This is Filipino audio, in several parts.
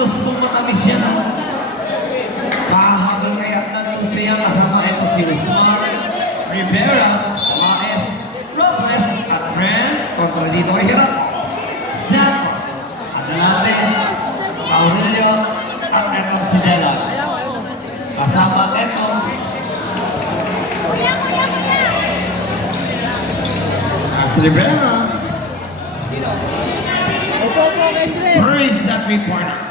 gustong matamis yan. Kahabang kaya na ito siya kasama ito si Usman Rivera, Maes, Robles, at friends, kontra dito ay hirap. Santos, Adelante, Aurelio, at Eton Sidela. Kasama ito. Carlos Rivera. Where is that reporter?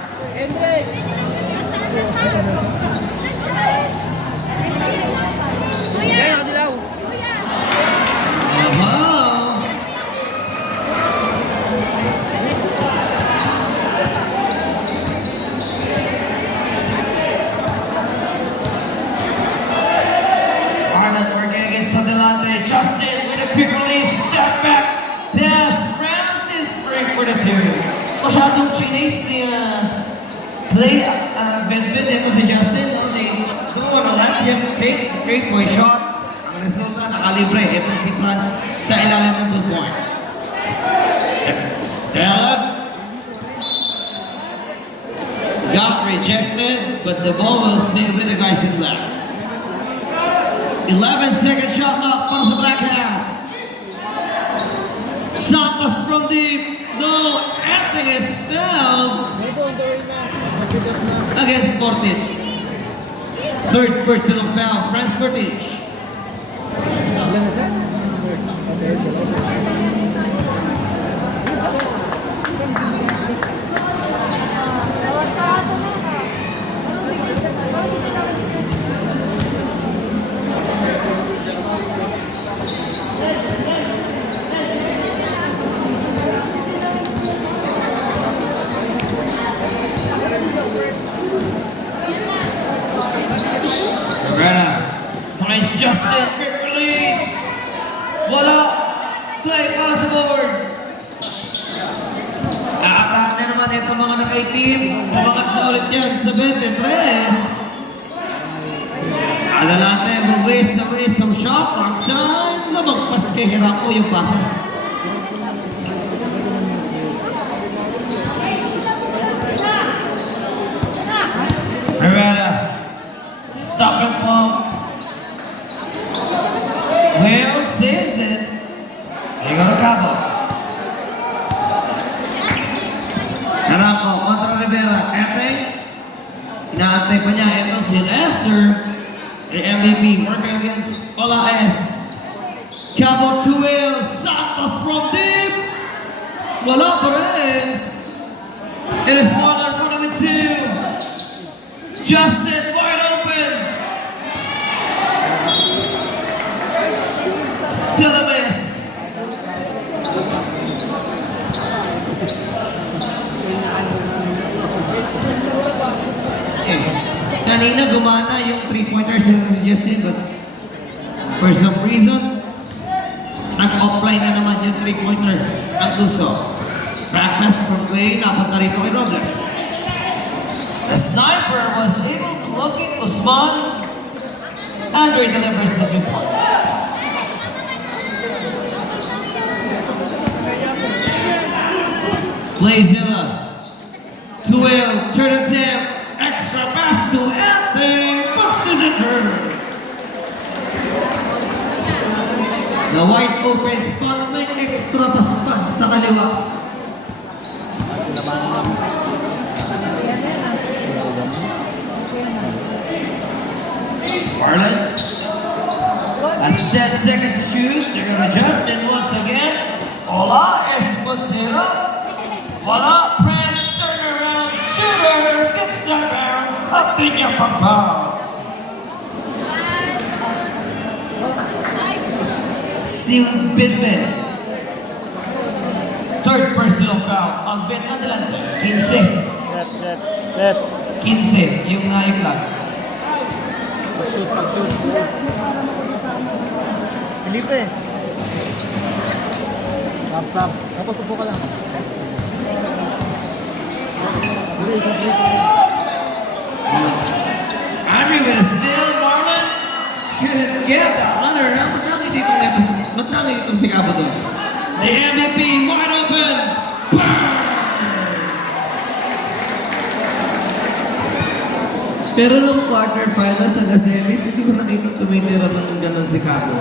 Arnold working against Adelante. Justin with a quick release. Step back. Des Francis break for the two. Masyadong chinese niya. Play bed-bed ito si Justin. Gumawa na lahat yung fake point shot. Ang resulta, nakalibre. Ito si Franz sa ilalim ng 2 points. Taylor got rejected, but the ball will stay with the guys in left. 11-second shot clock comes the Black House. Santos from deep. No, everything is fouled against Portage. Third personal foul, Franz Portage. Finds Justin, quick release. Wala. Play para sa board. Aatack na naman ito mga naka-team. Bumangat na ulit yan sa 23. Alalate, mag-waste some shot. Roxanne, lumagpas kay Hirapo yung pasa. Rivera, stop and pump. Well, saves it. They got a Cabo. Harapo, kontra Rivera. Ete. Inaantay pa niya. Ito si Lester. The MVP working against Ola S. Cabo 2-wheel. Santos from deep. Wala pa rin. It is Warner running with 2. Justin wide open. Still a miss. Kanina gumana yung 3-pointers na suggested, but for some reason, nag-offline na naman yung 3-pointer ang Tuso. Practice for play, napunta rito kay Robles. The sniper was able to locate Usman and delivers the 2 points. Play Zilla. 2L, turn and tip. Extra pass to Anthony. Puts to the curve. The wide open spot. May extra pass pa sa kaliwa. Marlon. As 10 seconds to shoot. They're going to adjust and once again. Ola Esposito. Wala, Prince, turn around, shooter, gets the bounce, up in your papa. Si Bidbid. Third personal foul, ang Vet Adelante, 15. 15, yung na-flag. Felipe. Tap. Tapos upo ka lang. Henry with a steal, Marlon couldn't get that runner. Ba't nangin itong si Cabo doon? The MVP wide open. Bang! Pero nung quarterfinals sa semis, hindi ko nakita tumitira ng gano'n si Cabo.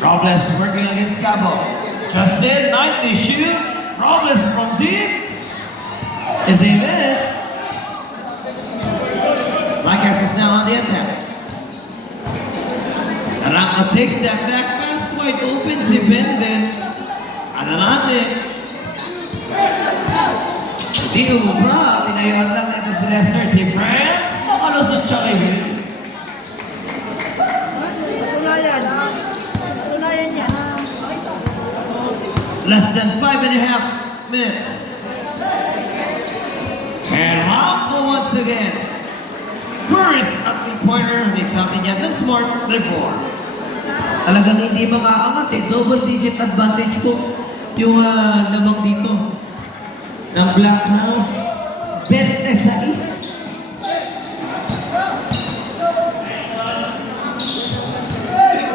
Robles working against Cabo. Justin, 90 shoot. Robles from deep. Is a miss. Lagas is now on the attack. Araka takes that back pass wide open si Benden. Ano natin? Hindi umubra. Tinayuan lang ito si Lester. Si Franz. Nakalusot siya kay Bill. Tunayan. Tunayan niya. Less than 5.5 minutes. And Rambo once again. First at three-pointer. Makes something yet and smart. Rebound. Talagang hindi makaangat eh. Double digit advantage po yung lamang dito ng Black House. 26.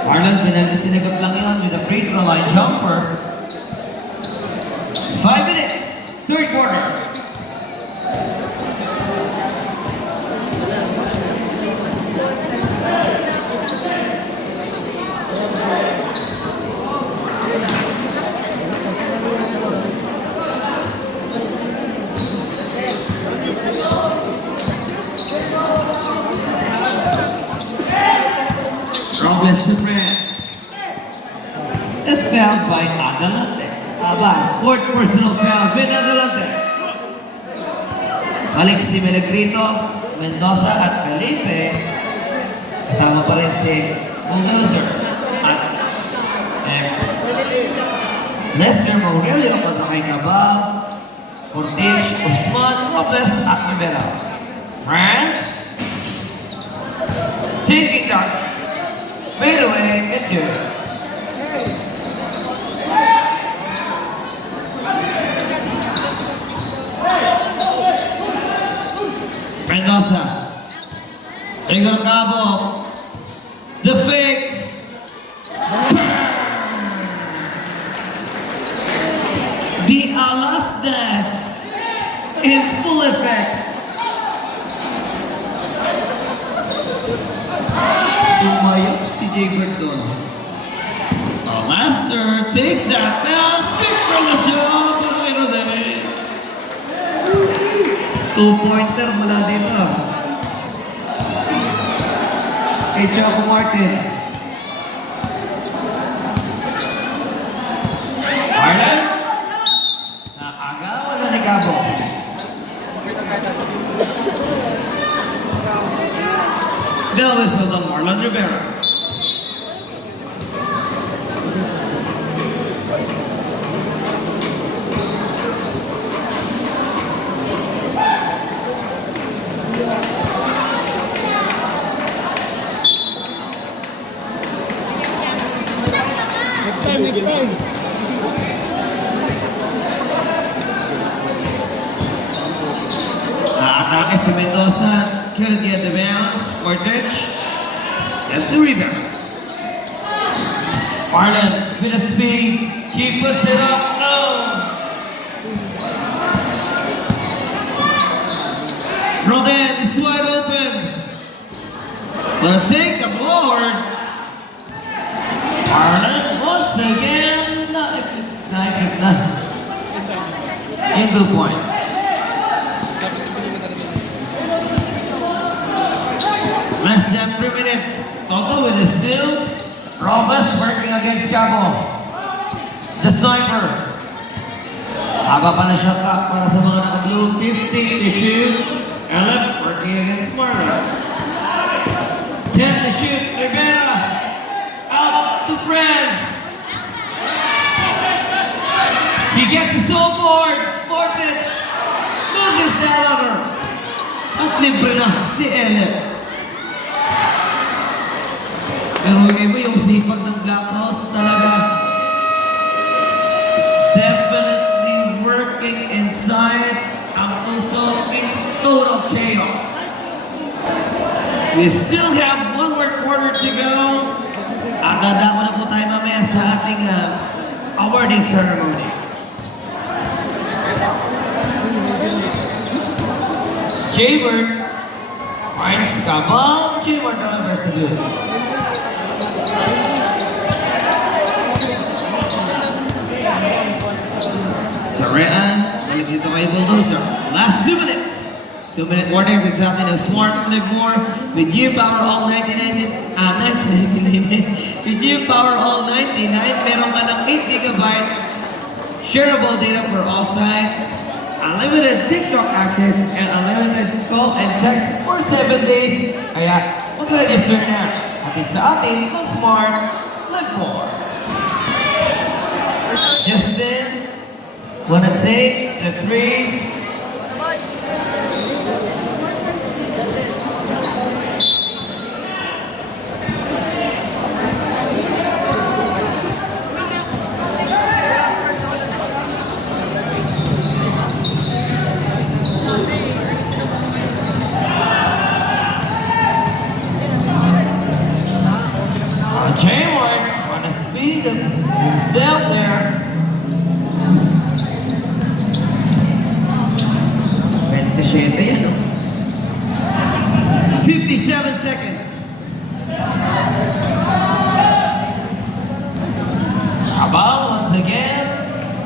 Marlon sinagap lang yun with a free throw line jumper. 5 minutes. Third quarter. Robles to France. Is fouled by Adelante. Fourth personal foul, Vin Adelante. Balik si Melagrito, Mendoza at Felipe. Kasama pa rin si Bulldozer at Lester Morelio kontra kay Cabal, Cortez, Usman, Robles at Rivera. France taking that fade away, it's good. Mendoza. Igor Cabo. The fakes. The last dance in full effect. Sumayap si Jay Gordon. Master takes that pass. Sweet from the zone. Pero din. Two-pointer mula dito. Kay Choco Martin. Marlon. Nakagawa na ni Cabo. Del whistle on Marlon Rivera. Next time. Atake si Mendoza. Couldn't get the bounce. Cortez. That's the rebound. Marlon with a speed. He puts it up. No. Rodan is wide open. Let's take the board. Marlon once again. Naikip na. In 2 points. Less than 3 minutes. Toto with a steal. Robles working against Cabo. The sniper. Haba pa na shot clock para sa mga naka-blue. 50 to shoot. 11 working against Marlon. 10 to shoot. Rivera. Out to France. He gets his own board. Fortich. Loses the other. At libre na si Elliot. Pero iba yung sipag ng Black House talaga. Definitely working inside and also in total chaos. We still have one more quarter to go. Agad ako na po tayo mamaya sa ating awarding ceremony. Jaybird finds Kabal. Jaybird delivers the goods. Sarean, balik dito kay Bulldozer. Last 2 minutes. 2-minute warning with something of Smart Live More. With new power all 99, with new power all 99, meron ka ng 8 GB shareable data for all sites, unlimited TikTok access, and unlimited call and text for 7 days. Kaya, mag-register na. Atin sa atin ng Smart Live More. Justin, wanna take the threes? Jayward wanna speed himself there. 27 yan, no? 57 seconds. Abal once again,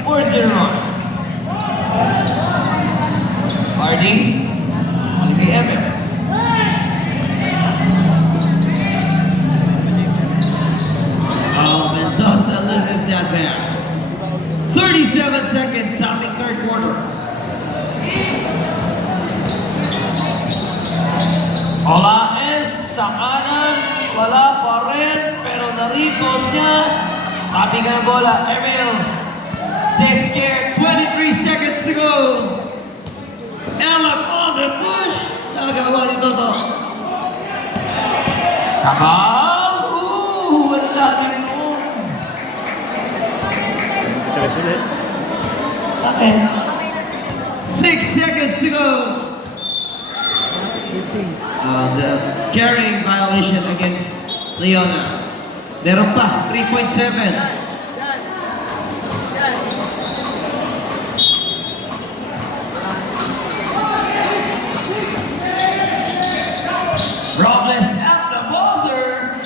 4-0 run. Hardy, Olivier Emmett. Mendoza loses the advance. 37 seconds, starting third quarter. Ola S sa kanan, wala pa rin, pero na-rebound niya. Tabi ka ng bola, Emil takes care, 23 seconds to go. Ella on the push, nagawa ni Toto. Kabal, wala din noon. Okay. 6 seconds to go. The carrying violation against Leona. Meron pa, 3.7. Robles at the buzzer.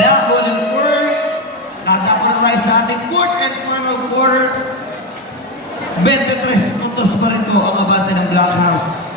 That wouldn't work. Tatapos na tayo sa ating fourth and final quarter. 23 puntos pa rin po ang abante ng Black House.